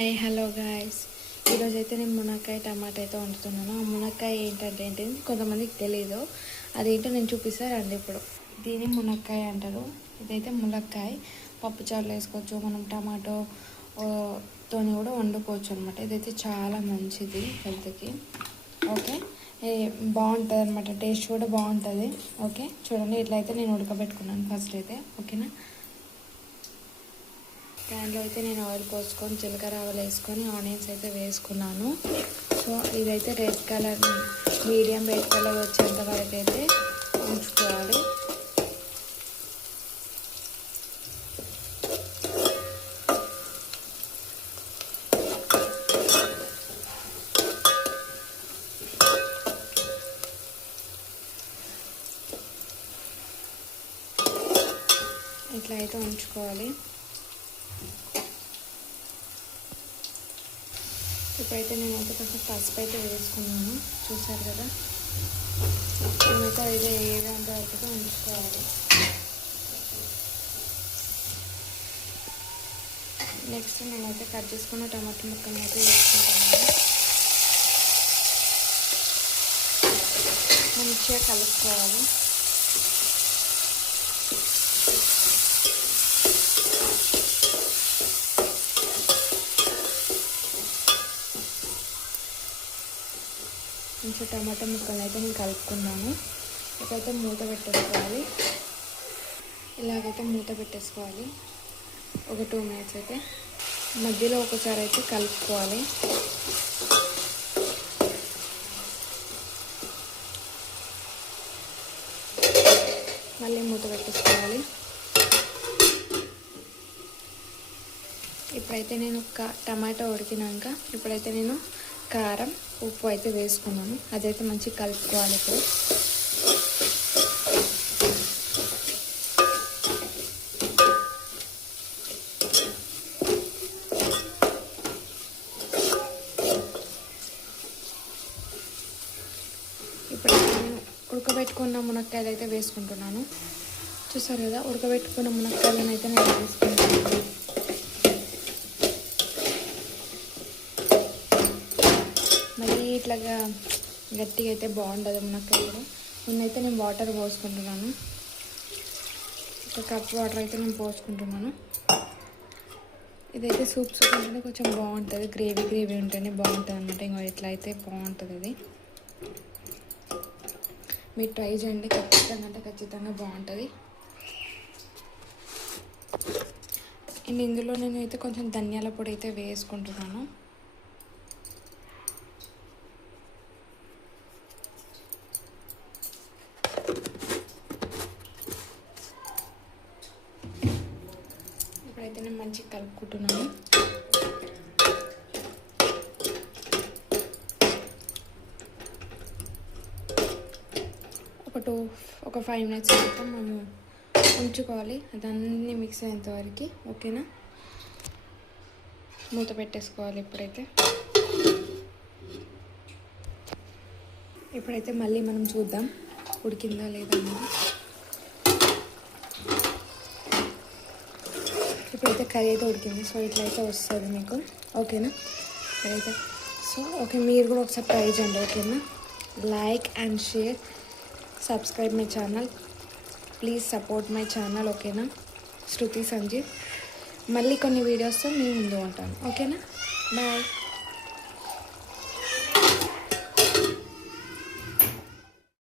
Hello guys, ఈరోజు అయితే నేను మునక్కాయ టమాటా అయితే వండుతున్నాను. ఆ మునక్కాయ ఏంటంటే కొంతమందికి తెలియదు. అదేంటో నేను చూపిస్తాను రండి. ఇప్పుడు దీన్ని మునక్కాయ అంటారు. ఇదైతే మునక్కాయ పప్పుచారులు వేసుకోవచ్చు, మనం టమాటో తోని కూడా వండుకోవచ్చు అనమాట. ఇదైతే చాలా మంచిది హెల్త్కి. ఓకే, బాగుంటుంది అనమాట, టేస్ట్ కూడా బాగుంటుంది. ఓకే చూడండి, ఇట్లయితే నేను ఉడకబెట్టుకున్నాను ఫస్ట్ అయితే. ఓకేనా, ప్యాన్లో అయితే నేను ఆయిల్ పోసుకొని జీలకర్ర ఆవాలు వేసుకొని ఆనియన్స్ అయితే వేసుకున్నాను. సో ఇదైతే red colour, medium red colour వచ్చేంత వరకు అయితే ఉంచుకోవాలి. ఇట్లా అయితే ఉంచుకోవాలి. ఇప్పుడైతే నేనైతే కొంచెం పసుపు అయితే వేసుకున్నాను, చూసారు కదా. మేమైతే అయితే ఏదంత వరకు ఉంచుకోవాలి. నెక్స్ట్ నేనైతే కట్ చేసుకున్న టమాటా ముక్కలను అయితే వేసుకుంటాను. మంచిగా కలుపుకోవాలి. కొంచెం టమాటా ముక్కలు అయితే నేను కలుపుకున్నాను. ఇకైతే మూత పెట్టేసుకోవాలి. ఇలాగైతే మూత పెట్టేసుకోవాలి ఒక 2 మినిట్స్ అయితే. మధ్యలో ఒకసారి అయితే కలుపుకోవాలి. మళ్ళీ మూత పెట్టేసుకోవాలి. ఇప్పుడైతే నేను టమాటా ఉడికినాక ఇప్పుడైతే నేను కారం, ఉప్పు అయితే వేసుకున్నాను. అదైతే మంచిగా కలుపుకోవాలి. ఇప్పుడు నేను ఉడకబెట్టుకున్న మునక్కాయలు అయితే వేసుకుంటున్నాను. చూసారు కదా, ఉడకబెట్టుకున్న మునక్కాయలను అయితే నేను వేసుకుంటున్నాను. మళ్ళీ ఇట్లాగా గట్టిగా అయితే బాగుంటుంది మునక్కాయ కూడా. నేనైతే నేను వాటర్ పోసుకుంటున్నాను. ఒక కప్ వాటర్ అయితే నేను పోసుకుంటున్నాను. ఇదైతే సూప్ ఉంటేనే కొంచెం బాగుంటుంది, గ్రేవీ ఉంటేనే బాగుంటుంది అనమాట. ఇంకో ఇట్లా అయితే బాగుంటుంది ఇది. మీరు ట్రై చేయండి, ఖచ్చితంగా బాగుంటుంది. ఇందులో నేనైతే కొంచెం ధనియాల పొడి అయితే వేసుకుంటున్నాను. ఇప్పుడైతే నేను మంచిగా కలుపుకుంటున్నాను. ఒక 5 మినిట్స్ అయితే మేము ఉంచుకోవాలి, అదన్నీ మిక్స్ అయ్యేంత వరకు. ఓకేనా, మూత పెట్టేసుకోవాలి. ఇప్పుడైతే మళ్ళీ మనం చూద్దాం ఉడికిందా లేదా అనేది. ఇప్పుడైతే కర్రీ అయితే ఉడికింది. సో ఇట్లయితే వస్తుంది మీకు. ఓకేనా, ఇప్పుడైతే ఓకే, మీరు కూడా ఒకసారి ట్రై చేయండి. ఓకేనా, like and share, subscribe my channel, please support my channel. ఓకేనా, శృతి సంజీవ్. మళ్ళీ కొన్ని వీడియోస్తో మీ ముందు ఉంటాను. ఓకేనా, బాయ్.